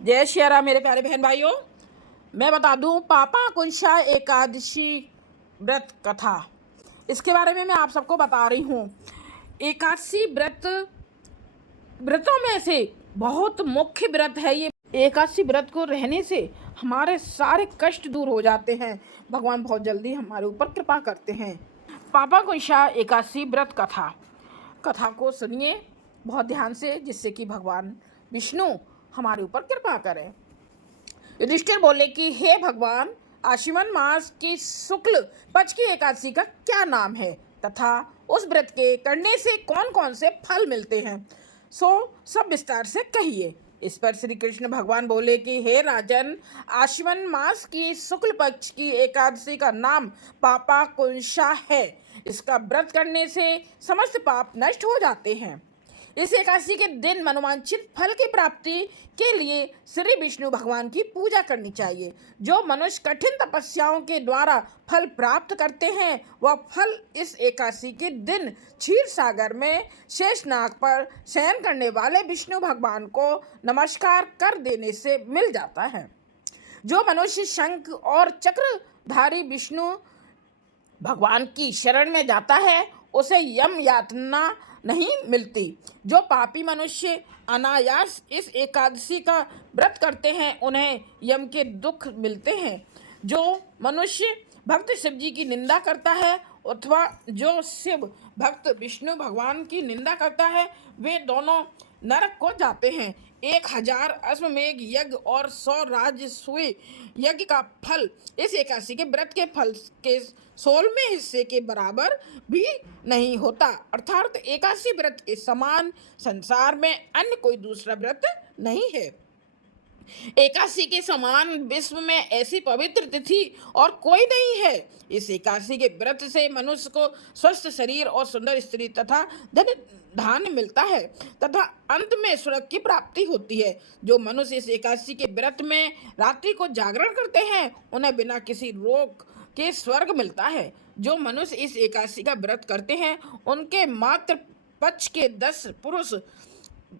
जय श्री राम मेरे प्यारे बहन भाइयों। मैं बता दूं पापांकुशा एकादशी व्रत कथा, इसके बारे में मैं आप सबको बता रही हूँ। एकादशी व्रतों में से बहुत मुख्य व्रत है ये। एकादशी व्रत को रहने से हमारे सारे कष्ट दूर हो जाते हैं। भगवान बहुत जल्दी हमारे ऊपर कृपा करते हैं। पापांकुशा एकादशी व्रत कथा को सुनिए बहुत ध्यान से, जिससे कि भगवान विष्णु हमारे ऊपर कृपा करें। युधिष्ठिर बोले कि हे भगवान, आश्विन मास की शुक्ल पक्ष की एकादशी का क्या नाम है तथा उस व्रत के करने से कौन कौन से फल मिलते हैं, सो सब विस्तार से कहिए। इस पर श्री कृष्ण भगवान बोले कि हे राजन, आश्विन मास की शुक्ल पक्ष की एकादशी का नाम पापांकुशा है। इसका व्रत करने से समस्त पाप नष्ट हो जाते हैं। इस एकादशी के दिन मनोवांछित फल की प्राप्ति के लिए श्री विष्णु भगवान की पूजा करनी चाहिए। जो मनुष्य कठिन तपस्याओं के द्वारा फल प्राप्त करते हैं, वह फल इस एकादशी के दिन क्षीर सागर में शेषनाग पर शयन करने वाले विष्णु भगवान को नमस्कार कर देने से मिल जाता है। जो मनुष्य शंख और चक्रधारी विष्णु भगवान की शरण में जाता है, उसे यम यातना नहीं मिलती। जो पापी मनुष्य अनायास इस एकादशी का व्रत करते हैं, उन्हें यम के दुख मिलते हैं। जो मनुष्य भक्त शिव जी की निंदा करता है अथवा जो शिव भक्त विष्णु भगवान की निंदा करता है, वे दोनों नरक को जाते हैं। 1000 अश्वमेघ यज्ञ और 100 राजसूय यज्ञ का फल इस एकादशी के व्रत के फल के 16वें हिस्से के बराबर भी नहीं होता। अर्थात एकादशी व्रत के समान संसार में अन्य कोई दूसरा व्रत नहीं है। एकादशी के समान विश्व में ऐसी पवित्र तिथि और कोई नहीं है। इस एकादशी के व्रत से मनुष्य को स्वस्थ शरीर और सुंदर स्त्री तथा धन धान्य मिलता है तथा अंत में स्वर्ग की प्राप्ति होती है। जो मनुष्य इस एकादशी के व्रत में रात्रि को जागरण करते हैं, उन्हें बिना किसी रोग के स्वर्ग मिलता है। जो मनुष्य इस एकादशी का व्रत करते हैं, उनके मातृ पक्ष के 10 पुरुष,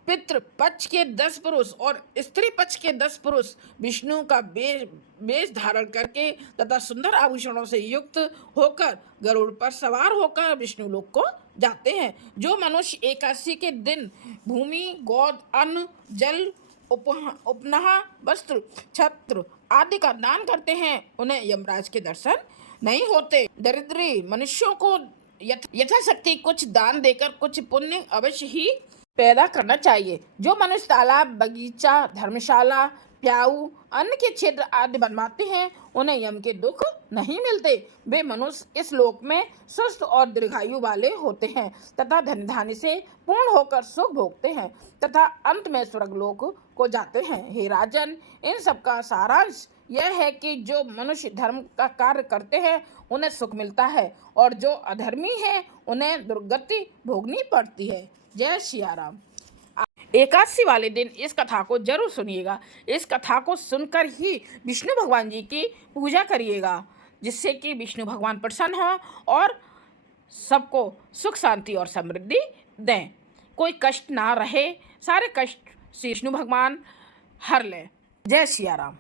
पितृ पक्ष के 10 पुरुष और स्त्री पक्ष के 10 पुरुष विष्णु का वेश धारण करके तथा सुंदर आभूषणों से युक्त होकर गरुड़ पर सवार होकर विष्णु लोक को जाते हैं। जो मनुष्य एकादशी के दिन भूमि, गोद, अन्न, जल, उपनहा, वस्त्र, छत्र आदि का दान करते हैं, उन्हें यमराज के दर्शन नहीं होते। दरिद्री मनुष्यों को यथाशक्ति कुछ दान देकर कुछ पुण्य अवश्य ही पैदा करना चाहिए। जो मनुष्य तालाब, बगीचा, धर्मशाला, प्याऊ, अन्न के क्षेत्र आदि बनवाते हैं, उन्हें यम के दुख नहीं मिलते। वे मनुष्य इस लोक में स्वस्थ और दीर्घायु वाले होते हैं तथा धन धान्य से पूर्ण होकर सुख भोगते हैं तथा अंत में स्वर्ग लोक को जाते हैं। हे राजन, इन सब का सारांश यह है कि जो मनुष्य धर्म का कार्य करते हैं, उन्हें सुख मिलता है और जो अधर्मी हैं, उन्हें दुर्गति भोगनी पड़ती है। जय श्री राम। एकादशी वाले दिन इस कथा को जरूर सुनिएगा। इस कथा को सुनकर ही विष्णु भगवान जी की पूजा करिएगा, जिससे कि विष्णु भगवान प्रसन्न हो और सबको सुख शांति और समृद्धि दें। कोई कष्ट ना रहे, सारे कष्ट श्री विष्णु भगवान हर लें। जय श्री राम।